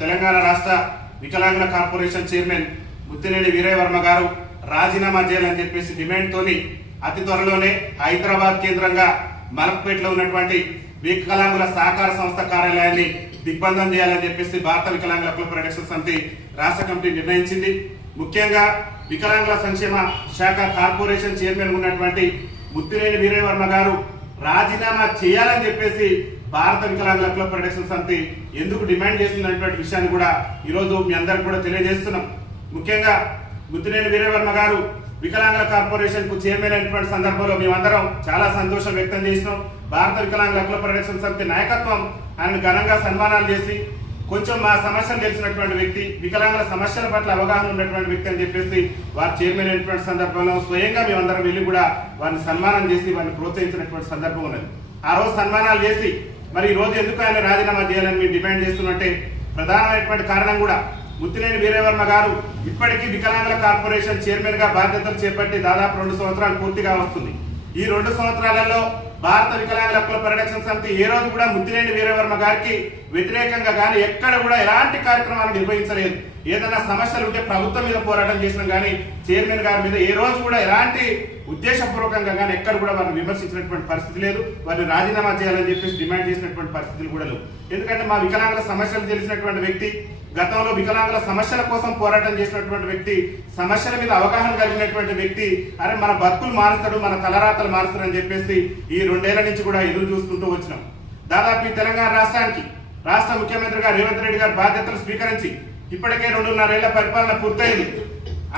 తెలంగాణ రాష్ట్ర వికలాంగుల corporation chairman Muttineni వీరయ్యవర్మ గారు రాజీనామా చేయాలని చెప్పేసి డిమాండ్ తోని అతి త్వరలోనే హైదరాబాద్ కేంద్రంగా మలక్పేటలో ఉన్నటువంటి వికలాంగుల సహకార సంస్థ కార్యాలయాన్ని దిగ్బంధం చేయాలని చెప్పేసి భారత వికలాంగుల హక్కుల పరిరక్షణ సమితి రాష్ట్ర కమిటీ నిర్ణయించింది. ముఖ్యంగా వికలాంగుల సంక్షేమ శాఖ కార్పొరేషన్ చైర్మన్ ఉన్నటువంటి ముత్తినేని వీరయ్యవర్మ గారు రాజీనామా చేయాలని చెప్పేసి భారత వికలాంగుల హక్కుల పరిరక్షణ సమితి ఎందుకు డిమాండ్ చేస్తున్నటువంటి విషయాన్ని కూడా ఈరోజు మీ అందరికి కూడా తెలియజేస్తున్నాం. ముఖ్యంగా ముత్తినేని వీరయ్యవర్మ గారు వికలాంగుల కార్పొరేషన్ కు చైర్మన్ అయినటువంటి సందర్భంలో మేమందరం చాలా సంతోషం వ్యక్తం చేసినాం. భారత వికలాంగుల హక్కుల పరిరక్షణ సమితి నాయకత్వం ఆయన ఘనంగా సన్మానాలు చేసి కొంచెం మా సమస్యలు తెలిసినటువంటి వ్యక్తి, వికలాంగుల సమస్యల పట్ల అవగాహన ఉన్నటువంటి వ్యక్తి అని చెప్పేసి వారు చైర్మన్ అయినటువంటి సందర్భంలో స్వయంగా మేమందరం వెళ్ళి కూడా వారిని సన్మానం చేసి వారిని ప్రోత్సహించినటువంటి సందర్భం ఉన్నది. ఆ రోజు సన్మానాలు చేసి మరి ఈ రోజు ఎందుకు ఆయన రాజీనామా చేయాలని మేము డిమాండ్ చేస్తున్నట్టే ప్రధానమైనటువంటి కారణం కూడా ముత్తినేని వీరయ్యవర్మ గారు ఇప్పటికీ వికలాంగుల కార్పొరేషన్ చైర్మన్ గా బాధ్యతలు చేపట్టి దాదాపు 2 సంవత్సరాలు పూర్తిగా వస్తుంది. ఈ 2 సంవత్సరాలలో భారత వికలాంగుల హక్కుల పరిరక్షణ సమితి ఏ రోజు కూడా ముత్తినేని వీరయ్యవర్మ గారికి వ్యతిరేకంగా కానీ ఎక్కడ కూడా ఎలాంటి కార్యక్రమాలు నిర్వహించలేదు. ఏదైనా సమస్యలు ఉంటే ప్రభుత్వం మీద పోరాటం చేసినాం కానీ చైర్మన్ గారి మీద ఏ రోజు కూడా ఎలాంటి ఉద్దేశపూర్వకంగా కానీ ఎక్కడ కూడా వారిని విమర్శించినటువంటి పరిస్థితి లేదు. వారిని రాజీనామా చేయాలని చెప్పేసి డిమాండ్ చేసినటువంటి పరిస్థితులు కూడా లేవు. ఎందుకంటే మా వికలాంగుల సమస్యలు తెలిసినటువంటి వ్యక్తి, గతంలో వికలాంగుల సమస్యల కోసం పోరాటం చేసినటువంటి వ్యక్తి, సమస్యల మీద అవగాహన కలిగినటువంటి వ్యక్తి, అరే మన బతుకులు మారుస్తాడు, మన తలరాతలు మారుస్తాడు అని చెప్పేసి ఈ 2 ఏళ్ల నుంచి కూడా ఎదురు చూసుకుంటూ వచ్చినాం. దాదాపు ఈ తెలంగాణ రాష్ట్రానికి రాష్ట్ర ముఖ్యమంత్రిగా రేవంత్ రెడ్డి గారు బాధ్యతలు స్వీకరించి ఇప్పటికే 2.5 ఏళ్ల పరిపాలన పూర్తయింది.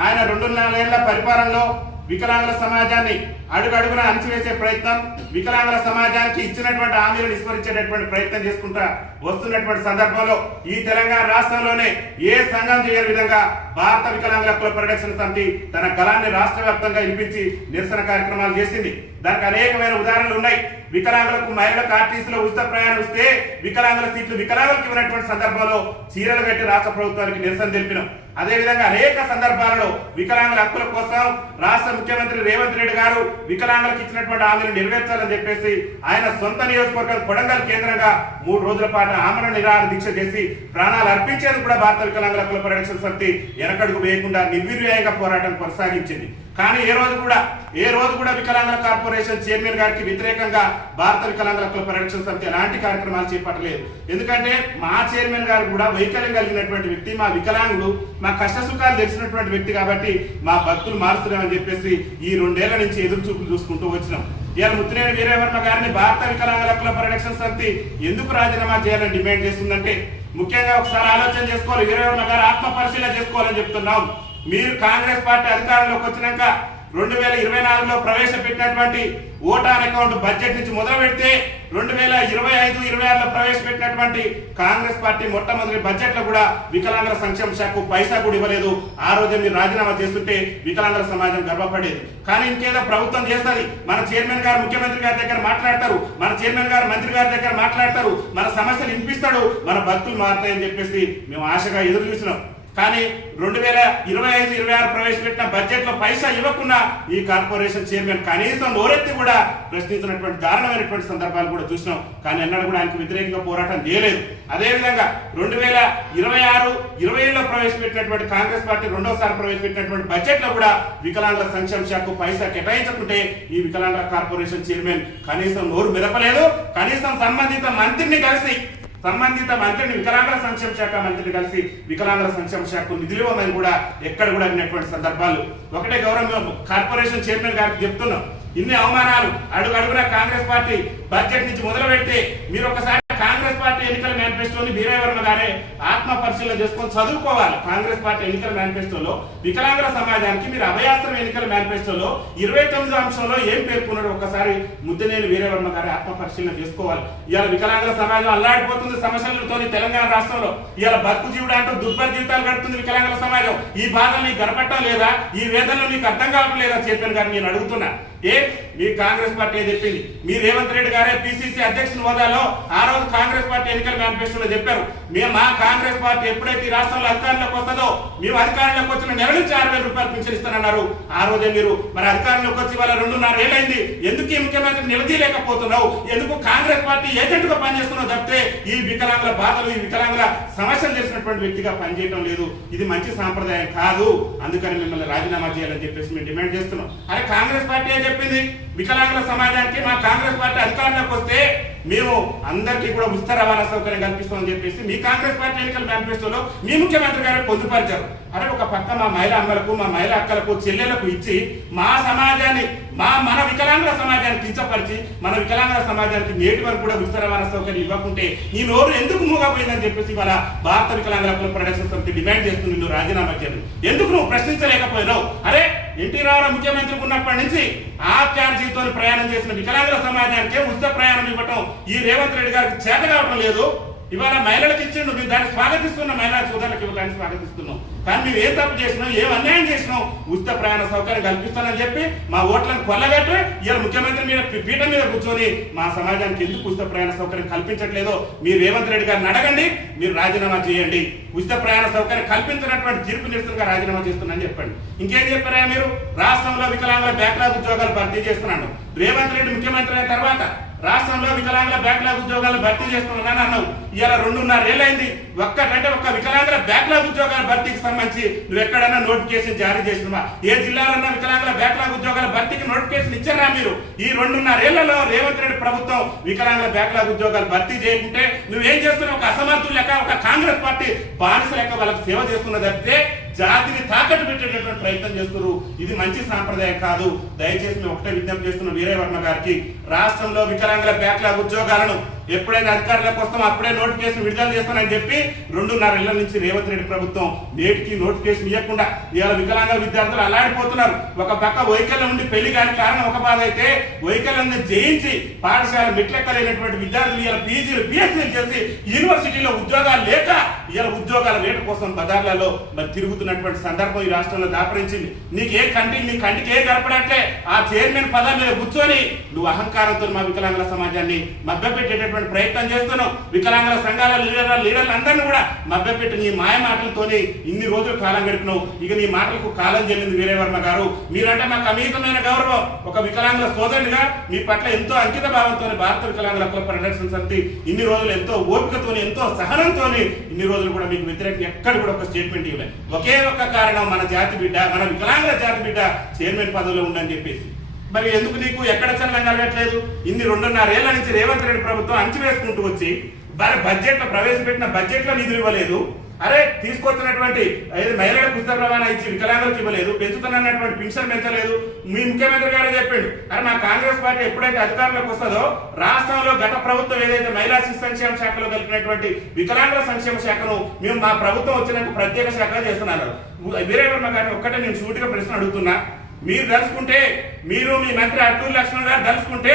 ఆయన 2.5 ఏళ్ల పరిపాలనలో వికలాంగుల సమాజాన్ని అడుగడుగున అణచివేసే ప్రయత్నం, వికలాంగుల సమాజానికి ఇచ్చినటువంటి హామీలను విస్మరించేటటువంటి ప్రయత్నం చేసుకుంటా వస్తున్నటువంటి సందర్భంలో ఈ తెలంగాణ రాష్ట్రంలోనే ఏ సంఘం చేయని విధంగా భారత వికలాంగుల హక్కుల పరిరక్షణ సమితి తన గళాన్ని రాష్ట్ర వ్యాప్తంగా వినిపించి నిరసన కార్యక్రమాలు చేసింది. దానికి అనేకమైన ఉదాహరణలు ఉన్నాయి. వికలాంగులకు మహిళలకు ఆర్టీసీలో ఉచిత ప్రయాణం ఇస్తే వికలాంగుల సీట్లు వికలాంగులకు ఇవ్వనటువంటి సందర్భంలో చీరలు కట్టి రాష్ట్ర ప్రభుత్వానికి నిరసన తెలిపినాం. అదేవిధంగా అనేక సందర్భాలలో వికలాంగుల హక్కుల కోసం రాష్ట్ర ముఖ్యమంత్రి రేవంత్ రెడ్డి గారు వికలాంగులకు ఇచ్చినటువంటి హామీలు నెరవేర్చాలని చెప్పేసి ఆయన సొంత నియోజకవర్గం కొడంగల్ కేంద్రంగా 3 రోజుల పాటు ఆమరణ నిరాహార దీక్ష చేసి ప్రాణాలు అర్పించేందుకు కూడా భారత వికలాంగుల హక్కుల పరిరక్షణ సమితి వెనకడుగు వేయకుండా నిర్వీర్యంగా పోరాటం కొనసాగించింది. కానీ ఏ రోజు కూడా వికలాంగుల కార్పొరేషన్ చైర్మన్ గారికి వ్యతిరేకంగా భారత వికలాంగుల హక్కుల పరిరక్షణ సమితి ఎలాంటి కార్యక్రమాలు చేపట్టలేదు. ఎందుకంటే మా చైర్మన్ గారు కూడా వైకల్యం కలిగినటువంటి వ్యక్తి, మా వికలాంగుడు, మా కష్ట సుఖాలు తెలిసినటువంటి వ్యక్తి కాబట్టి మా భక్తులు మారుస్తున్నామని చెప్పేసి ఈ 2 ఏళ్ల నుంచి ఎదురు చూపులు చూసుకుంటూ వచ్చినాం. ఇవాళ ముత్తినేని వీరయ్యవర్మ గారిని భారత వికలాంగుల హక్కుల పరిరక్షణ సమితి ఎందుకు రాజీనామా చేయాలని డిమాండ్ చేస్తుందంటే ముఖ్యంగా ఒకసారి ఆలోచన చేసుకోవాలి. వీరయ్యవర్మ గారు ఆత్మ పరిశీలన చేసుకోవాలని చెప్తున్నాం. మీరు కాంగ్రెస్ పార్టీ అధికారంలోకి వచ్చినాక 2024లో ప్రవేశపెట్టినటువంటి ఓటాన్ అకౌంట్ బడ్జెట్ నుంచి మొదలు పెడితే 2025-26లో ప్రవేశపెట్టినటువంటి కాంగ్రెస్ పార్టీ మొట్టమొదటి బడ్జెట్ లో కూడా వికలాంగుల సంక్షేమ శాఖకు పైసా కూడా ఇవ్వలేదు. ఆ రోజే మీరు రాజీనామా చేస్తుంటే వికలాంగుల సమాజం గర్వపడేది. కానీ ఇంకేదో ప్రభుత్వం చేస్తుంది, మన చైర్మన్ గారు ముఖ్యమంత్రి గారి దగ్గర మాట్లాడతారు, మన చైర్మన్ గారు మంత్రి గారి దగ్గర మాట్లాడతారు, మన సమస్యలు వినిపిస్తాడు, మన బతుకులు మారుతాయని చెప్పేసి మేము ఆశగా ఎదురు చూసినాం. కానీ 2025-26 ప్రవేశపెట్టిన బడ్జెట్ లో పైసా ఇవ్వకుండా ఈ కార్పొరేషన్ చైర్మన్ కనీసం నోరెత్తి కూడా ప్రశ్నించినటువంటి దారుణమైనటువంటి సందర్భాలు కూడా చూసినాం. కానీ ఎన్నడూ కూడా ఆయనకు వ్యతిరేకంగా పోరాటం చేయలేదు. అదేవిధంగా 2026-27లో ప్రవేశపెట్టినటువంటి కాంగ్రెస్ పార్టీ 2వసారి ప్రవేశపెట్టినటువంటి బడ్జెట్ లో కూడా వికలాంగుల సంక్షేమ శాఖకు పైసా కేటాయించకుంటే ఈ వికలాంగుల కార్పొరేషన్ చైర్మన్ కనీసం నోరు మెదపలేదు. కనీసం సంబంధిత మంత్రిని వికలాంగుల సంక్షేమ శాఖ మంత్రిని కలిసి వికలాంగుల సంక్షేమ శాఖకు నిధులు ఇవ్వమని కూడా ఎక్కడ కూడా అన్నటువంటి సందర్భాలు. ఒకటే గౌరవ కార్పొరేషన్ చైర్మన్ గారికి చెప్తున్నాం, ఇన్ని అవమానాలు అడుగడుగునా కాంగ్రెస్ పార్టీ బడ్జెట్ నుంచి మొదలు పెడితే మీరు ఒకసారి కాంగ్రెస్ పార్టీ ఎన్నికల మేనిఫెస్టోని వీరయ్యవర్మ గారే ఆత్మ పరిశీలన చేసుకొని చదువుకోవాలి. కాంగ్రెస్ పార్టీ ఎన్నికల మేనిఫెస్టోలో వికలాంగుల సమాజానికి మీరు అభయాస్త్రం ఎన్నికల మేనిఫెస్టోలో 29వ అంశంలో ఏం పేర్కొన్నాడో ఒకసారి ముత్తినేని వీరయ్యవర్మ గారి ఆత్మ పరిశీలన చేసుకోవాలి. ఇవాళ వికలాంగుల సమాజం అల్లాడిపోతుంది సమస్యలతో తెలంగాణ రాష్ట్రంలో. ఇవాళ బతుకు జీవుడు అంటూ దుర్భర జీవితాలు గడుపుతుంది వికలాంగుల సమాజం. ఈ బాధలు నీకు గడపట్టం లేదా? ఈ వేదనలు నీకు అర్థం కావట్లేదా? చైర్మన్ గారు నేను అడుగుతున్నా. మీ కాంగ్రెస్ పార్టీ చెప్పింది, మీ రేవంత్ రెడ్డి గారే పిసిసి అధ్యక్షుని హోదాలో ఆ రోజు కాంగ్రెస్ పార్టీ ఎన్నికల మేనిఫెస్టోలో చెప్పారు. మా కాంగ్రెస్ పార్టీ ఎప్పుడైతే ఈ రాష్ట్రంలో అధికారంలోకి వస్తుందో మేము అధికారంలోకి వచ్చిన నెల నుంచి 6,000 రూపాయలు పింఛన్ ఇస్తానన్నారు. ఆ రోజే మీరు మరి అధికారంలోకి వచ్చి వాళ్ళ 2.5 ఏళ్ళైంది. ఎందుకు ఈ ముఖ్యమంత్రి నిలదీయలేకపోతున్నావు? ఎందుకు కాంగ్రెస్ పార్టీ ఏజెంట్ గా పనిచేస్తున్నావు తప్పితే ఈ వికలాంగుల బాధలు, ఈ వికలాంగుల సమస్యలు చేసినటువంటి వ్యక్తిగా పనిచేయడం లేదు. ఇది మంచి సాంప్రదాయం కాదు. అందుకని మిమ్మల్ని రాజీనామా చేయాలని చెప్పేసి మేము డిమాండ్ చేస్తున్నాం. అరే కాంగ్రెస్ పార్టీ ఏం చెప్పింది? వికలాంగుల సమాజానికి మా కాంగ్రెస్ పార్టీ అధికారంలోకి వస్తే మేము అందరికీ కూడా ఉచిత రవాణా సౌకర్యం కల్పిస్తామని చెప్పేసి మీ కాంగ్రెస్ పార్టీ ఎన్నికల మేనిఫెస్టోలో మీ ముఖ్యమంత్రి గారు పొందుపరిచారు. అరే ఒక పక్క మా మహిళా అమ్మలకు, మా మహిళా అక్కలకు, చెల్లెలకు ఇచ్చి మా సమాజాన్ని, మన వికలాంగుల సమాజాన్ని కించపరిచి మన వికలాంగుల సమాజానికి నేటి వరకు కూడా ఉచిత రవాణా సౌకర్యం ఇవ్వకుంటే నీ నోరు ఎందుకు మూగపోయిందని చెప్పేసి మన భారత వికలాంగుల హక్కుల పరిరక్షణ సమితి డిమాండ్ చేస్తుంది. నువ్వు రాజీనామా చేయాలి. ఎందుకు నువ్వు ప్రశ్నించలేకపోయినావు? అరే ఎన్టీ రామారావు ముఖ్యమంత్రి ఉన్నప్పటి నుంచి ఆప్యార్జీతో ప్రయాణం చేసిన వికలాంగుల సమాజానికి ఉచిత ప్రయాణం ఇవ్వటం ఈ రేవంత్ రెడ్డి గారికి చేత కావటం లేదు. ఇవాళ మహిళలకు ఇచ్చిండు, మేము దాన్ని స్వాగతిస్తున్నాం, మహిళా సోదరులకు ఇవ్వడానికి స్వాగతిస్తున్నాం. కానీ మేము ఏం తప్పు చేసినాం, ఏం అన్యాయం చేసినాం? ఉచిత ప్రయాణ సౌకర్యం కల్పిస్తానని చెప్పి మా ఓట్లను కొల్లగట్టి ఇలా ముఖ్యమంత్రి మీద పీఠ మీద కూర్చొని మా సమాజానికి ఎందుకు ఉచిత ప్రయాణ సౌకర్యం కల్పించట్లేదో మీరు రేవంత్ రెడ్డి గారిని అడగండి. మీరు రాజీనామా చేయండి. ఉచిత ప్రయాణ సౌకర్యం కల్పించినటువంటి తీర్పు నిరసనగా రాజీనామా చేస్తున్నానని చెప్పండి. ఇంకేం చెప్పారా మీరు? రాష్ట్రంలో వికలాంగుల బ్యాక్లాగ్ ఉద్యోగాలు భర్తీ చేస్తున్నాను. రేవంత్ రెడ్డి ముఖ్యమంత్రి అయిన తర్వాత రాష్ట్రంలో వికలాంగుల బ్యాక్లాగ్ ఉద్యోగాలు భర్తీ చేస్తున్నానని అన్నావు. ఇవాళ 2.5 ఏళ్ళైంది. ఒక్క వికలాంగుల బ్యాక్లాగ్ ఉద్యోగాల భర్తీకి సంబంధించి నువ్వు ఎక్కడైనా నోటిఫికేషన్ జారీ చేసినవా? ఏ జిల్లాలో వికలాంగుల బ్యాక్లాగ్ ఉద్యోగాల భర్తీకి నోటిఫికేషన్ ఇచ్చారా మీరు? ఈ 2.5 ఏళ్లలో రేవంత్ రెడ్డి ప్రభుత్వం వికలాంగుల బ్యాక్లాగ్ ఉద్యోగాలు భర్తీ చేయకుంటే నువ్వేం చేస్తున్నావు? ఒక అసమర్థులు లెక్క, ఒక కాంగ్రెస్ పార్టీ బానిస లెక్క వాళ్ళకి సేవ చేస్తున్నది తప్పితే జాతిని తాకట్టు పెట్టేటటువంటి ప్రయత్నం చేస్తున్నారు. ఇది మంచి సాంప్రదాయం కాదు. దయచేసి మేము ఒకటే విజ్ఞప్తి చేస్తున్నాం వీరయ్య వర్మ గారికి, రాష్ట్రంలో వికలాంగుల బ్యాక్లాగ్ ఉద్యోగాలను ఎప్పుడైతే అధికారులకు వస్తామో అప్పుడే నోటిఫికేషన్ విడుదల చేస్తానని చెప్పి 2.5 ఏళ్ల నుంచి రేవంత్ రెడ్డి ప్రభుత్వం నేటికి నోటిఫికేషన్ ఇవ్వకుండా ఇవాళ వికలాంగ విద్యార్థులు అల్లాడిపోతున్నారు. ఒక పక్క వైకల్యం ఉండి పెళ్లి కాని కారణం ఒక బాధ అయితే, వైకల్యాన్ని జయించి పాఠశాల మెట్లెక్కలేనటువంటి విద్యార్థులు ఇలా పీజీలు, పిహెచ్డీలు చేసి యూనివర్సిటీలో ఉద్యోగాలు లేక ఇలా ఉద్యోగాల వేట కోసం బజార్లలో తిరుగుతున్నటువంటి సందర్భం ఈ రాష్ట్రంలో దాపరించింది. నీ కంటికి ఏ గడపడంటే ఆ చైర్మన్ పదవి మీద కూర్చొని నువ్వు అహంకారంతో మా వికలాంగుల సమాజాన్ని మభ్యపెట్టేటటువంటి ప్రయత్నం చేస్తున్నావు. వికలాంగుల సంఘాల లీడర్లు అందరినీ కూడా మభ్యపెట్టి నీ మాయ మాటలతోని ఇన్ని రోజులు కాలం గడిపినావు. ఇక నీ మాటలకు కాలం చెల్లింది వీరయ్య వర్మ గారు. మీరంటే మాకు అమితమైన గౌరవం. ఒక వికలాంగుల సోదరునిగా మీ పట్ల ఎంతో అంకిత భావంతో భారత వికలాంగుల హక్కుల పరిరక్షణ సమితి ఇన్ని రోజులు ఎంతో ఓపికతోని, ఎంతో సహనంతో ఇన్ని రోజులు కూడా మీకు వ్యతిరేకంగా ఎక్కడ కూడా ఒక స్టేట్మెంట్ ఇవ్వలేదు. ఒకే ఒక్క కారణం, మన జాతి బిడ్డ, మన వికలాంగుల జాతి బిడ్డ చైర్మన్ పదవిలో ఉందని చెప్పేసి. మరి ఎందుకు నీకు ఎక్కడ చలనం కలగట్లేదు? ఇన్ని 2.5 ఏళ్ల నుంచి రేవంత్ రెడ్డి ప్రభుత్వం అంచివేసుకుంటూ వచ్చి బడ్జెట్ లో ప్రవేశపెట్టిన బడ్జెట్ లో నిధులు ఇవ్వలేదు. అరే తీసుకొచ్చినటువంటి మహిళలకు ఉచిత రవాణా ఇచ్చి వికలాంగులకు ఇవ్వలేదు, పెంచుతున్నటువంటి పెన్షన్ పెంచలేదు. మీ ముఖ్యమంత్రి గారే చెప్పాడు. అరే మా కాంగ్రెస్ పార్టీ ఎప్పుడైతే అధికారంలోకి వస్తుందో రాష్ట్రంలో గత ప్రభుత్వం ఏదైతే మహిళా శిశు సంక్షేమ శాఖలో కలిపినటువంటి వికలాంగుల సంక్షేమ శాఖను మేము మా ప్రభుత్వం వచ్చినాక ప్రత్యేక శాఖగా చేస్తున్నారు. వీరయ్య వర్మ గారిని ఒక్కటే నేను సూటిగా ప్రశ్న అడుగుతున్నా. మీరు దలుచుకుంటే, మీరు మీ మంత్రి అడ్డూరి లక్ష్మణ్ గారు దలుచుకుంటే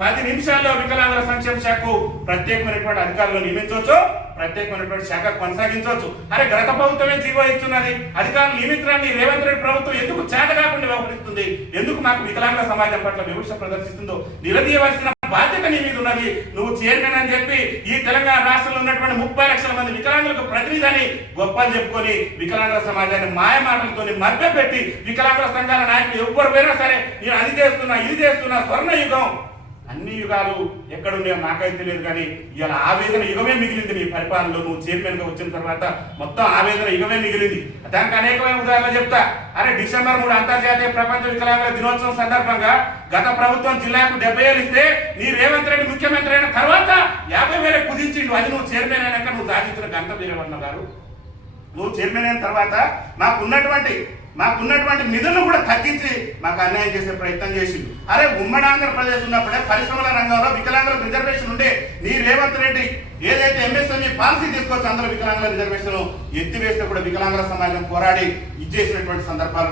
10 నిమిషాల్లో వికలాంగుల సంక్షేమ శాఖకు ప్రత్యేకమైనటువంటి అధికారులు నియమించవచ్చు, ప్రత్యేకమైనటువంటి శాఖ కొనసాగించవచ్చు. అరే గత ప్రభుత్వమే జీవో ఇస్తున్నది, అధికారులు నియమించడాన్ని రేవంత్ రెడ్డి ప్రభుత్వం ఎందుకు చేత కాకుండా వ్యవహరిస్తుంది? ఎందుకు మాకు వికలాంగుల సమాజం పట్ల వివక్ష ప్రదర్శిస్తుందో నిలదీయవలసిన బాధ్యత నీ మీద ఉన్నది. నువ్వు చైర్మన్ అని చెప్పి ఈ తెలంగాణ రాష్ట్రంలో ఉన్నటువంటి 30 లక్షల మంది వికలాంగులకు ప్రతినిధిని గొప్పలు చెప్పుకొని వికలాంగుల సమాజాన్ని మాయ మాటలతో మభ్యపెట్టి వికలాంగుల సంఘాల నాయకులు ఎవ్వరు పోయినా సరే నేను అది చేస్తున్నా, ఇది చేస్తున్నా, స్వర్ణ యుగం, అన్ని యుగాలు ఎక్కడున్నాయో నాకైతే తెలియదు. కానీ ఇలా ఆవేదన యుగమే మిగిలింది నీ పరిపాలనలో. నువ్వు చైర్మన్ గా వచ్చిన తర్వాత మొత్తం ఆవేదన యుగమే మిగిలింది. దానికి అనేకమైన ఉదాహరణలు చెప్తా. అరే December 3 అంతర్జాతీయ ప్రపంచ వికలాంగుల దినోత్సవం సందర్భంగా గత ప్రభుత్వం జిల్లాకు 70,000 ఇస్తే నీ రేవంత్ రెడ్డి ముఖ్యమంత్రి అయిన తర్వాత 50,000 కుదించిండు. అది నువ్వు చైర్మన్ అయినాక నువ్వు సాధించిన ఘనత వీరయ్య వర్మ గారు. నువ్వు చైర్మన్ అయిన తర్వాత మాకున్నటువంటి నిధులను కూడా తగ్గించి మాకు అన్యాయం చేసే ప్రయత్నం చేసింది. అరే ఉమ్మడి ఆంధ్రప్రదేశ్ ఉన్నప్పుడే పరిశ్రమల రంగంలో వికలాంగులకు రిజర్వేషన్ ఉండే నీ రేవంత్ రెడ్డి ఏదైతే ఎంఎస్ఎంఈ పాలసీ తీసుకొచ్చి అందులో వికలాంగుల రిజర్వేషన్ ఎత్తివేస్తే కూడా వికలాంగుల సమాజం పోరాడి ఇచ్చేసినటువంటి సందర్భాలు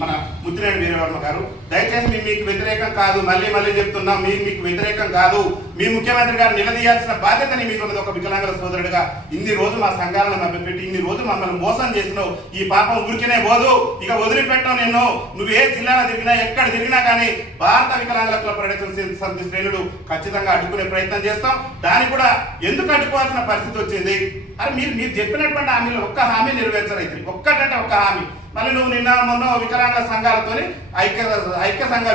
మన ముత్తినేని వీరయ్య వర్మ గారు. దయచేసి మీకు వ్యతిరేకం కాదు, మళ్ళీ చెప్తున్నాం, మీకు వ్యతిరేకం కాదు. మీ ముఖ్యమంత్రి గారు నిలదీయాల్సిన బాధ్యతని మీకు ఉన్నది. ఒక వికలాంగుల సోదరుడిగా ఇన్ని రోజులు మా సంఘాలను మభ్యపెట్టి ఇన్ని రోజులు మమ్మల్ని మోసం చేసినావు. ఈ పాపం ఊరికినే పోదు, ఇక వదిలిపెట్టావు. నేను నువ్వు ఏ జిల్లాలో తిరిగినా ఎక్కడ తిరిగినా కానీ భారత వికలాంగుల హక్కుల పరిరక్షణ సమితి శ్రేణులు ఖచ్చితంగా అడ్డుకునే ప్రయత్నం చేస్తాం. దానికి కూడా ఎందుకు అడ్డుకోవాల్సిన పరిస్థితి వచ్చింది? అరే మీరు చెప్పినటువంటి హామీలు ఒక్క హామీ నెరవేర్చరైతే, ఒక్కటంటే ఒక్క హామీ. మళ్ళీ నువ్వు నిన్న మొన్న వికలాంగుల సంఘాలతో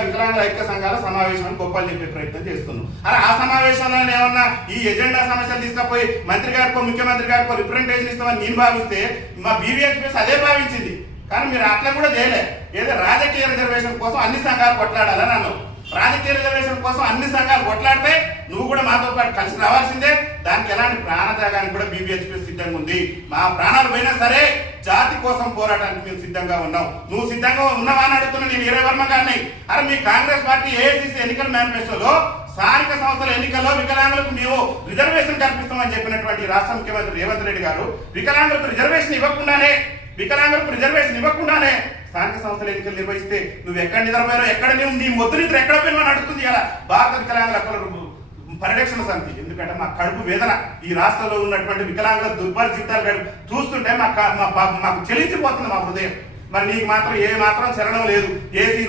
వికలాంగుల ఐక్య సంఘాల సమావేశాన్ని గొప్పలు చెప్పే ప్రయత్నం చేస్తున్నావు. అరే ఆ సమావేశంలో ఏమన్నా ఈ ఎజెండా సమస్యలు తీసుకుపోయి మంత్రి గారికో ముఖ్యమంత్రి గారికో రిప్రజెంటేషన్ ఇస్తామని నేను భావిస్తే మా బీవీఎస్పీఎస్ అదే భావించింది. కానీ మీరు అట్లా కూడా చేయలే. ఏదో రాజకీయ రిజర్వేషన్ కోసం అన్ని సంఘాలు కొట్లాడాలని అన్నావు. రాజకీయ రిజర్వేషన్ కోసం అన్ని సంఘాలు కొట్లాడితే నువ్వు కూడా మాతో పాటు కలిసి రావాల్సిందే. దానికి ఎలాంటి ప్రాణత్యాగానికి కూడా బీబీహెచ్పీ సిద్ధంగా ఉంది. మా ప్రాణాలు పోయినా సరే జాతి కోసం పోరాటానికి మేము సిద్ధంగా ఉన్నాం. నువ్వు సిద్ధంగా ఉన్నావా అని అడుగుతున్నా నేను వీరయ్య వర్మ గారిని. అరే మీ కాంగ్రెస్ పార్టీ ఏఐసీసీ ఎన్నికల మేనిఫెస్టోలో స్థానిక సంస్థల ఎన్నికల్లో వికలాంగులకు మేము రిజర్వేషన్ కల్పిస్తామని చెప్పినటువంటి రాష్ట్ర ముఖ్యమంత్రి రేవంత్ రెడ్డి గారు వికలాంగులకు రిజర్వేషన్ ఇవ్వకుండానే స్థానిక సంస్థల ఎన్నికలు నిర్వహిస్తే నువ్వు ఎక్కడ నిద్రపోయారో, ఎక్కడ నీ మొద్దు నిద్ర ఎక్కడ పోయినా అడుగుతుంది ఇలా భారత వికలాంగుల హక్కుల పరిరక్షణ సమితి. ఎందుకంటే మా కడుపు వేదన, ఈ రాష్ట్రంలో ఉన్నటువంటి వికలాంగుల దుర్భర జీవితాలు చూస్తుంటే మాకు చెల్లించిపోతుంది మా హృదయం. మరి నీకు మాత్రం ఏ మాత్రం శరణం లేదు. ఏసీ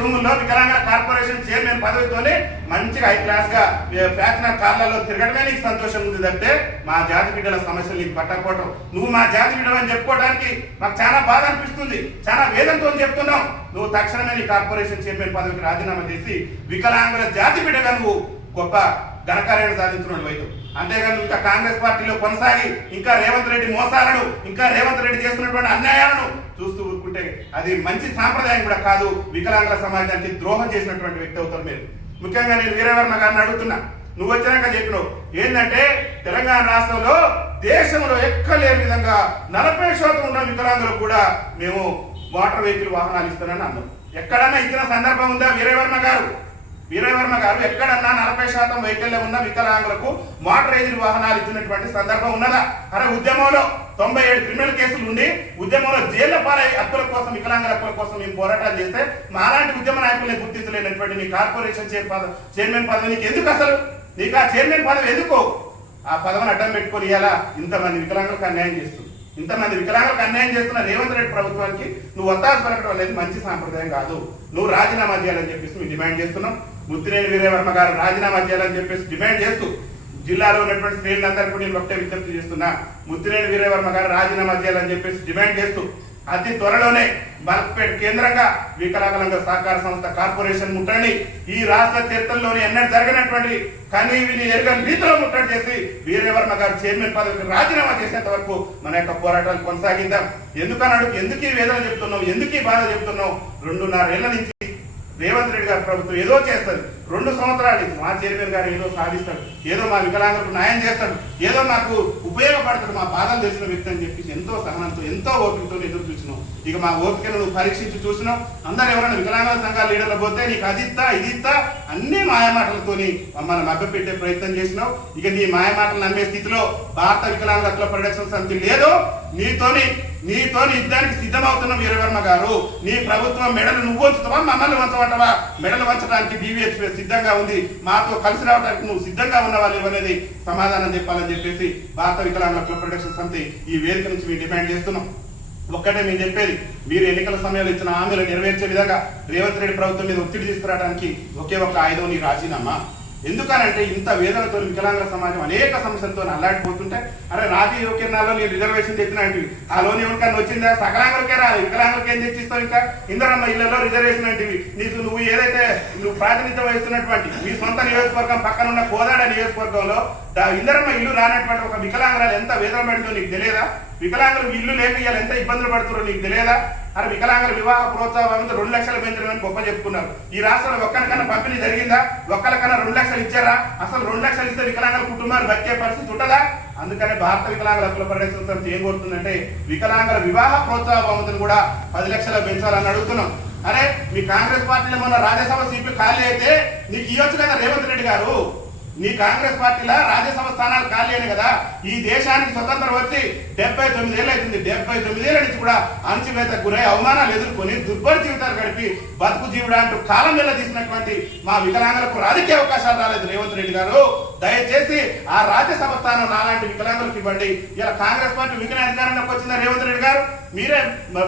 రూముల్లో వికలాంగుల కార్పొరేషన్ చైర్మన్ పదవితోనే మంచిగా హై క్లాస్ గా ఫ్యాషనర్ కార్లలో తిరగడమే నీకు సంతోషం ఉంది తప్పితే మా జాతి బిడ్డల సమస్యలు నీకు పట్టకపోవటం, నువ్వు మా జాతి బిడ్డలని చెప్పుకోవడానికి మాకు చాలా బాధ అనిపిస్తుంది. చాలా వేదంతో చెప్తున్నావు. నువ్వు తక్షణమే నీ కార్పొరేషన్ చైర్మన్ పదవికి రాజీనామా చేసి వికలాంగుల జాతి బిడ్డగా నువ్వు గొప్ప ఘనకార్యాలు సాధించిన వైద్యం. అంతేగాని ఇంకా కాంగ్రెస్ పార్టీలో కొనసాగి ఇంకా రేవంత్ రెడ్డి మోసాలను, ఇంకా రేవంత్ రెడ్డి చేస్తున్నటువంటి అన్యాయాలను చూస్తూ ఊరుకుంటే అది మంచి సాంప్రదాయం కూడా కాదు. వికలాంగుల సమాజానికి ద్రోహం చేసినటువంటి వ్యక్తి అవుతారు మీరు. ముఖ్యంగా నేను వీరయ్య వర్మ గారిని అడుగుతున్నా, నువ్వు వచ్చినాక చెప్పినావు ఏంటంటే తెలంగాణ రాష్ట్రంలో దేశంలో ఎక్కలేని విధంగా 40% ఉన్న వికలాంగులకు కూడా మేము మోటార్ వెహికల్ వాహనాలు ఇస్తానని అన్నాం. ఎక్కడన్నా ఇచ్చిన సందర్భం ఉందా వీరయ్య వర్మ గారు ఎక్కడన్నా 40% వెహికల్లో ఉన్న వికలాంగులకు మోటరైజ్డ్ వాహనాలు ఇచ్చినటువంటి సందర్భం ఉన్నదా? అరే ఉద్యమంలో 97 క్రిమినల్ కేసులు ఉండి ఉద్యమంలో జైళ్ల పాలై హక్కుల కోసం, వికలాంగుల హక్కుల కోసం మేము పోరాటాలు చేస్తే మాలాంటి ఉద్యమ నాయకుల్ని గుర్తించలేనటువంటి నీ కార్పొరేషన్ చైర్మన్ పదవి నీకు ఎందుకు? అసలు నీకు ఆ చైర్మన్ పదవి ఎందుకు? ఆ పదవిని అడ్డం పెట్టుకొని ఇలా ఇంతమంది వికలాంగులకు అన్యాయం చేస్తున్న రేవంత్ రెడ్డి ప్రభుత్వానికి నువ్వు ఒత్తాసు పలకడం అనేది మంచి సాంప్రదాయం కాదు. నువ్వు రాజీనామా చేయాలని చెప్పేసి మేము డిమాండ్ చేస్తున్నాం. ముత్తినేని వీరయ్య వర్మ గారు రాజీనామా చేయాలని చెప్పేసి డిమాండ్ చేస్తూ జిల్లాలో ఉన్నటువంటి శ్రేణులందరికీ నేను ఒకటే విజ్ఞప్తి చేస్తున్నా. ముత్తినేని వీరయ్య వర్మ గారు రాజీనామా చేయాలని చెప్పేసి డిమాండ్ చేస్తూ అతి త్వరలోనే మలక్పేట కేంద్రంగా వికలాంగుల సహకార సంస్థ కార్పొరేషన్ ముట్టండి ఈ రాష్ట్ర చరిత్రలోనే ఎన్నడూ జరగనటువంటి కనీవిని ఎరగని రీతిలో ముట్టడి చేసి వీరయ్య వర్మ గారు చైర్మన్ పదవికి రాజీనామా చేసేంత వరకు మన యొక్క పోరాటాలు కొనసాగిద్దాం. ఎందుకు ఈ వేదన చెప్తున్నావు, ఎందుకు ఈ బాధ చెప్తున్నావు? 2.5 ఏళ్ల నుంచి రేవంత్ రెడ్డి గారి ప్రభుత్వం ఏదో చేస్తుంది. 2 సంవత్సరాల నుంచి మా చైర్మన్ గారు ఏదో సాధిస్తాడు, ఏదో మా వికలాంగులకు న్యాయం చేస్తాడు, ఏదో మాకు ఉపయోగపడతాడు, మా బాధలు తెలిసిన వ్యక్తి అని చెప్పి ఎంతో సహనంతో ఎంతో ఓపికతో ఎదురు చూసినావు. ఇక మా ఓపికను నువ్వు పరీక్షించి చూసినావు. అందరు ఎవరైనా వికలాంగుల సంఘాల లీడర్లు పోతే నీకు అది ఇస్తా అన్ని మాయమాటలతోని మమ్మల్ని మభ్యపెట్టే ప్రయత్నం చేసినావు. ఇక నీ మాయమాటలు నమ్మే స్థితిలో భారత వికలాంగుల హక్కుల పరిరక్షణ సమితి లేదు. నీతోని యుద్ధానికి సిద్ధమవుతున్న వీరయ్య వర్మ గారు, నీ ప్రభుత్వం మెడలు నువ్వు వంచుతావా, మమ్మల్ని వంచమంటావా? మెడలు వంచడానికి బీవీహెచ్పీ సిద్ధంగా ఉంది. మాతో కలిసి రావడానికి నువ్వు సిద్ధంగా ఉన్నవాళ్ళు అనేది సమాధానం చెప్పాలని చెప్పేసి భారత వికలాంగుల హక్కుల పరిరక్షణ సమితి ఈ వేదిక నుంచి మేము డిమాండ్ చేస్తున్నాం. ఒక్కటే మేము చెప్పేది, మీరు ఎన్నికల సమయంలో ఇచ్చిన హామీలు నెరవేర్చే విధంగా రేవంత్ రెడ్డి ప్రభుత్వం మీద ఒత్తిడి తీసుకురావడానికి ఒకే ఒక ఆయుధం నీ రాజీనామా. ఎందుకనంటే ఇంత వేదనతో వికలాంగుల సమాజం అనేక సమస్యలతో అల్లాడిపోతుంటే అరే రాజీవ్ యోగ్యనాల్లో నేను రిజర్వేషన్ తెచ్చినట్టు ఆ లోన్ ఎవరికన్నా వచ్చిందా? సకలాంగులకే రాదు, వికలాంగులకి ఏం తెచ్చిస్తావు? ఇంకా ఇందరమ్మ ఇళ్లలో రిజర్వేషన్ అంటే నువ్వు ఏదైతే ప్రాతినిధ్యం వహిస్తున్నటువంటి మీ సొంత నియోజకవర్గం పక్కన ఉన్న కోదాడ నియోజకవర్గంలో ఇందరమ్మ ఇల్లు రానటువంటి ఒక వికలాంగురాలు ఎంత వేదన పడుతుందో నీకు తెలియదా? వికలాంగులు ఇల్లు లేక ఇవాళ ఎంత ఇబ్బందులు పడుతున్నారో నీకు తెలియదా? అరే వికలాంగుల వివాహ ప్రోత్సాహం 2 లక్షలు పెంచడం గొప్ప చెప్పుకున్నారు. ఈ రాష్ట్రంలో ఒక్కరికన్నా పంపిణీ జరిగిందా? ఒక్కరికన్నా 2 లక్షలు ఇచ్చారా? అసలు 2 లక్షలు ఇస్తే వికలాంగుల కుటుంబాలు బతికే పరిస్థితి ఉంటుందా? అందుకనే భారత వికలాంగుల హక్కుల పరిరక్షణ సమితి ఏం కోరుతుందంటే వికలాంగుల వివాహ ప్రోత్సాహ బహుమతిని కూడా 10 లక్షలు పెంచాలని అడుగుతున్నాం. అరే మీ కాంగ్రెస్ పార్టీలో మొన్న రాజ్యసభ సీట్లు ఖాళీ అయితే నీకు ఇవ్వచ్చు కదా రేవంత్ రెడ్డి గారు. నీ కాంగ్రెస్ పార్టీలో రాజ్యసభ స్థానాలు ఖాళీ అయినాయి కదా. ఈ దేశానికి స్వతంత్రం వచ్చి 79 ఏళ్ళు అవుతుంది. 79 ఏళ్ళ నుంచి కూడా అణచివేతకు గురై అవమానాలు ఎదుర్కొని దుర్భర జీవితాలు గడిపి బతుకు జీవుడు అంటూ కాలం వెళ్ళ తీసినటువంటి మా వికలాంగులకు రాజకీయ అవకాశాలు రాలేదు రేవంత్ రెడ్డి గారు. దయచేసి ఆ రాజ్యసభ స్థానం నాలాంటి వికలాంగులకు ఇవ్వండి. ఇలా కాంగ్రెస్ పార్టీ వికలాంగ అధికారంలోకి వచ్చిందా రేవంత్ రెడ్డి గారు? మీరే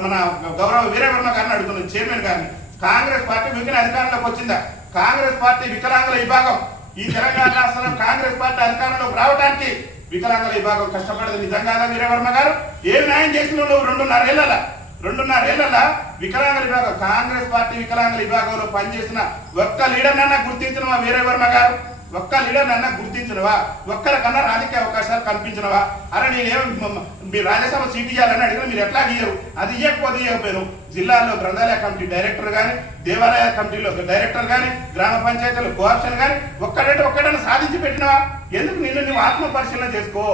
మన గౌరవ వీరయ్య వర్మ గారిని అడుగుతున్నారు, చైర్మన్ గారిని. కాంగ్రెస్ పార్టీ వికలాంగ అధికారంలోకి వచ్చిందా? కాంగ్రెస్ పార్టీ వికలాంగుల విభాగం ఈ తెలంగాణ రాష్ట్రంలో కాంగ్రెస్ పార్టీ అధికారంలోకి రావడానికి వికలాంగుల విభాగం కష్టపడదు నిజంగా వీరవర్మ గారు? ఏం న్యాయం చేసిన నువ్వు 2.5 ఏళ్ల వికలాంగుల విభాగం కాంగ్రెస్ పార్టీ వికలాంగుల విభాగంలో పనిచేసిన ఒక్క లీడర్ నన్నా గుర్తించిన వీరవర్మ గారు? ఒక్క లీడర్ నన్నా గుర్తించినవా? ఒక్కరికన్నా రాజకీయ అవకాశాలు కల్పించినవా? అరే నేనేం మీరు రాజ్యసభ సీట్ ఇవ్వాలని అడిగిన మీరు ఎట్లా ఇయ్యరు? అది ఇవ్వకపోతే ఇవ్వకపోయాను. జిల్లాలో గ్రంథాలయ కమిటీ డైరెక్టర్ కానీ, దేవాలయ కమిటీలో డైరెక్టర్ కానీ, గ్రామ పంచాయతీలో కోఆప్షన్ కానీ ఒక్కడైనా సాధించి పెట్టినవా? ఎందుకు నువ్వు ఆత్మ పరిశీలన చేసుకో.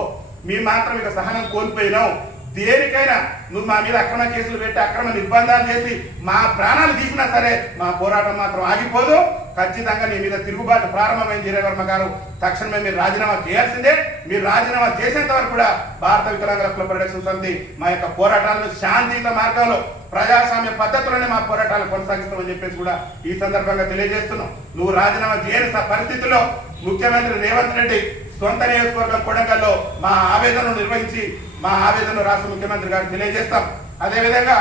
మేము మాత్రం ఇక సహనం కోల్పోయినావు. దేనికైనా నువ్వు మా మీద అక్రమ కేసులు పెట్టి అక్రమ నిర్బంధాలు చేసి మా ప్రాణాలు తీసినా సరే మా పోరాటం మాత్రం ఆగిపోదు. ఖచ్చితంగా నీ మీద తిరుగుబాటు ప్రారంభమైంది వీరవర్మ గారు. తక్షణమే మీరు రాజీనామా చేయాల్సిందే. మీరు రాజీనామా చేసేంత వరకు కూడా భారత వికలాంగుల హక్కుల పరిరక్షణ సమితి మా యొక్క పోరాటాలను శాంతియుత మార్గంలో ప్రజాస్వామ్య పద్ధతులనే మా పోరాటాలు కొనసాగిస్తామని చెప్పేసి కూడా ఈ సందర్భంగా తెలియజేస్తున్నాం. నువ్వు రాజీనామా చేయని పరిస్థితుల్లో ముఖ్యమంత్రి రేవంత్ రెడ్డి సొంత నియోజకవర్గం కొడంగల్లో మా ఆవేదనను నిర్వహించి మా ఆవేదనను రాష్ట్ర ముఖ్యమంత్రి గారికి తెలియజేస్తాం. అదేవిధంగా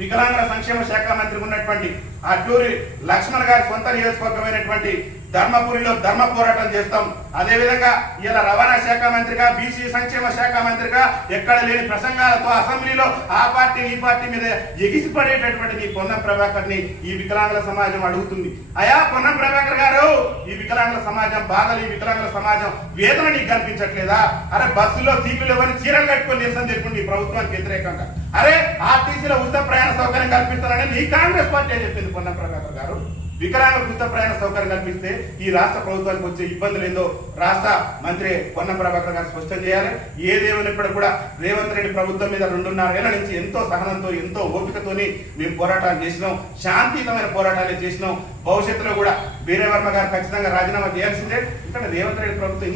వికలాంగుల సంక్షేమ శాఖ మంత్రి ఉన్నటువంటి అడ్లూరి లక్ష్మణ్ గారి సొంత నియోజకవర్గమైనటువంటి ధర్మపురిలో ధర్మ పోరాటం చేస్తాం. అదేవిధంగా ఇలా రవాణా శాఖ మంత్రిగా, బీసీ సంక్షేమ శాఖ మంత్రిగా ఎక్కడ లేని ప్రసంగాలతో అసెంబ్లీలో ఆ పార్టీ ఈ పార్టీ మీద ఎగిసిపడేటటువంటి నీ పొన్నం ప్రభాకర్ ని ఈ వికలాంగుల సమాజం అడుగుతుంది. అయా పొన్నం ప్రభాకర్ గారు, ఈ వికలాంగుల సమాజం బాధలు, ఈ వికలాంగుల సమాజం వేదన నీకు కనిపించట్లేదా? అరే బస్సులో సీట్లు ఎవరిని చీరలు కట్టుకొని నిరసన తెలుపుకుంది ఈ ప్రభుత్వానికి వ్యతిరేకంగా. అరే ఆర్టీసీలో ఉచిత ప్రయాణ సౌకర్యం కల్పిస్తారని నీ కాంగ్రెస్ పార్టీ చెప్పింది పొన్నం ప్రభాకర్ గారు. వికలాంగులకు ఉచిత ప్రయాణ సౌకర్యం కల్పిస్తే ఈ రాష్ట్ర ప్రభుత్వానికి వచ్చే ఇబ్బందులు ఏందో రాష్ట్ర మంత్రి పొన్నం ప్రభాకర్ గారు స్పష్టం చేయాలి. ఏదేమైనప్పటికీ కూడా రేవంత్ రెడ్డి ప్రభుత్వం మీద 2.5 ఏళ్ల నుంచి ఎంతో సహనంతో ఎంతో ఓపికతోని మేము పోరాటాలు చేసినాం. శాంతియుతమైన పోరాటాలే చేసినాం. భవిష్యత్తులో కూడా వీరవర్మ గారు ఖచ్చితంగా రాజీనామా చేయాల్సిందే. ఇక్కడ రేవంత్ రెడ్డి ప్రభుత్వం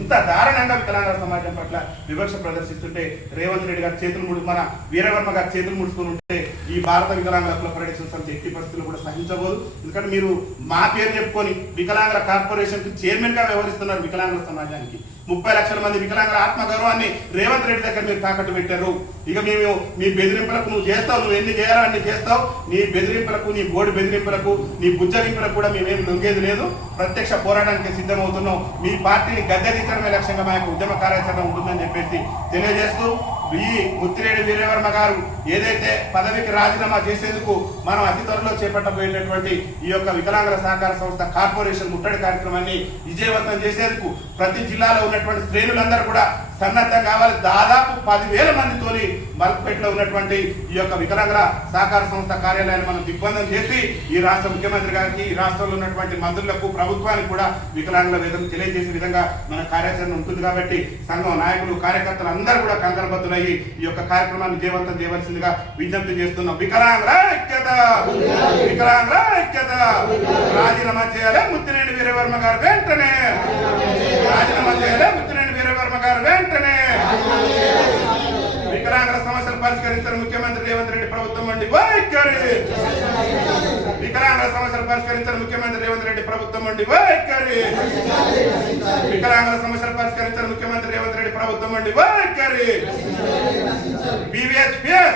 ఇంత దారుణంగా వికలాంగుల సమాజం పట్ల వివక్ష ప్రదర్శిస్తుంటే రేవంత్ రెడ్డి గారు మన వీరవర్మ గారు చేతులు ముడుచుకుని ఉంటే ఈ భారత వికలాంగుల హక్కుల పరిరక్షణ సమితి ఎట్టి పరిస్థితులు కూడా సహించబోదు. ఎందుకంటే మీరు మా పేరు చెప్పుకొని వికలాంగుల కార్పొరేషన్ చైర్మన్ గా వ్యవహరిస్తున్నారు. వికలాంగుల సమాజానికి 30 లక్షల మంది వికలాంగుల ఆత్మగౌరవాన్ని రేవంత్ రెడ్డి దగ్గర మీరు తాకట్టు పెట్టారు. ఇక మేము నీ బెదిరింపులకు నువ్వు చేస్తావు, నువ్వు ఎన్ని చేయాలో అన్ని చేస్తావు. నీ బెదిరింపులకు, నీ బోర్డు బెదిరింపులకు, నీ బుజ్జగింపులకు కూడా మేమేమి లొంగేది లేదు. ప్రత్యక్ష పోరాటానికి సిద్ధమవుతున్నాం. మీ పార్టీని గద్దెదించడమే లక్ష్యంగా మా యొక్క ఉద్యమ కార్యాచరణ ఉంటుందని చెప్పేసి తెలియజేస్తూ ఈ ముత్తిరెడ్డి వీరవర్మ గారు ఏదైతే పదవికి రాజీనామా చేసేందుకు మనం అతి త్వరలో చేపట్టబోయేటటువంటి ఈ యొక్క వికలాంగుల సహకార సంస్థ కార్పొరేషన్ ముట్టడి కార్యక్రమాన్ని విజయవంతం చేసేందుకు ప్రతి జిల్లాలో ఉన్నటువంటి శ్రేణులందరూ కూడా సన్నద్ధం కావాలి. దాదాపు 10,000 మందితోని మల్పేటలో ఉన్నటువంటి ఈ యొక్క వికలాంగుల సహకార సంస్థ కార్యాలయాన్ని మనం దిగ్బంధం చేసి ఈ రాష్ట్ర ముఖ్యమంత్రి గారికి, ఈ రాష్ట్రంలో ఉన్నటువంటి మంత్రులకు, ప్రభుత్వానికి కూడా వికలాంగుల వేదన తెలియజేసే విధంగా మన కార్యాచరణ ఉంటుంది. కాబట్టి సంఘం నాయకులు, కార్యకర్తలు అందరూ కూడా కంకణబద్దులయ్యి ఈ యొక్క కార్యక్రమాన్ని విజయవంతం చేయవలసిందిగా విజ్ఞప్తి చేస్తున్నాం. వికలాంగుల ఐక్యత, వికలాంగుల ఐక్యత. రాజీనామా చేయాలి ముత్తిరెడ్డి వీరవర్మ గారు వెంటనే. రాజీనామా చేయాలి ముత్తిరెడ్డి వీరవర్మ గారు వెంటనే. వికలాంగుల సమస్యలు పరిష్కరించిన ముఖ్యమంత్రి రేవంత్ రెడ్డి ప్రభుత్వం వంటి వైఖరి. వికలాంగుల సమస్యలు పరిష్కరించిన ముఖ్యమంత్రి రేవంత్ రెడ్డి ప్రభుత్వం వంటి వైఖరి. వికలాంగుల సమస్యలు పరిష్కరించిన ముఖ్యమంత్రి రేవంత్ రెడ్డి ప్రభుత్వం వంటి వైఖరి. BVHPS